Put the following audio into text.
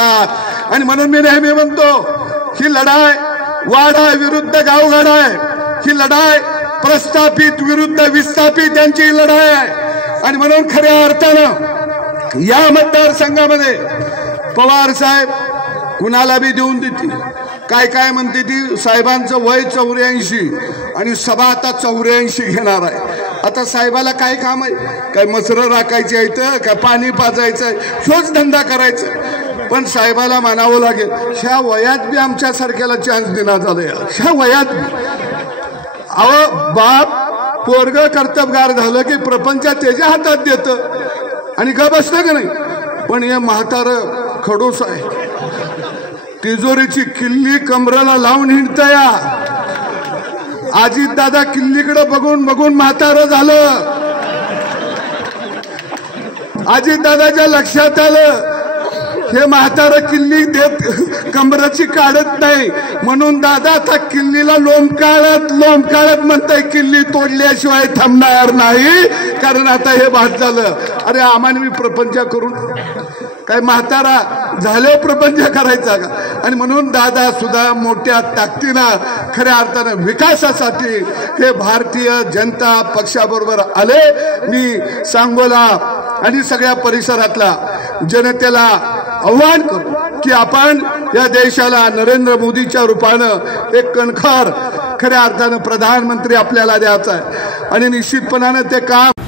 शकतात। आणि म्हणून मी नेहमी म्हणतो ही लढाई वाडा विरुद्ध गावगाडा आहे, ही लढाई प्रस्थापित विरुद्ध विस्थापित यांची लढाई आहे। आणि म्हणून खऱ्या अर्थानं या मतदारसंघामध्ये पवार साहेब कुणाला बी देऊन देतील। काय काय म्हणते ती साहेबांचं वय 84 आणि सभा आता 84 घेणार आहे। आता साहेबाला काय काम आहे? काय मसरं राखायची आहेत, काय पाणी पाजायचं, शोच धंदा करायचा। पण साहेबाला मानावं लागेल ह्या वयात बी आमच्या सारख्याला चान्स देण्यात आलाय। ह्या वयात अहो बाप पोरग कर्तबगार झालं की प्रपंच त्याच्या हातात देतं आणि का बसतं का नाही। पण हे म्हातारं खडूस आहे, तिजोरीची किल्ली कमराला लावून हिंडतया। अजित दादा किल्लीकडे बघून बघून म्हातारं झालं। अजित दादाच्या लक्षात आलं हे म्हातारं किल्ली देत कमराची काढत नाही, म्हणून दादा आता किल्लीला लोंबकाळत म्हणताय किल्ली तोडल्याशिवाय थांबणार नाही, कारण आता हे भात झालं। अरे आम्हाला मी प्रपंच करून काय म्हातारा झाले प्रपंच करायचा का? आणि म्हणून दादा सुद्धा मोठ्या ताकदीनं खऱ्या अर्थानं विकासासाठी हे भारतीय जनता पक्षाबरोबर आले। मी सांगोला आणि सगळ्या परिसरातला जनतेला आव्हान करू की आपण या देशाला नरेंद्र मोदीच्या रूपानं एक कणखर खऱ्या अर्थानं प्रधानमंत्री आपल्याला द्यायचा आहे आणि निश्चितपणाने ते काम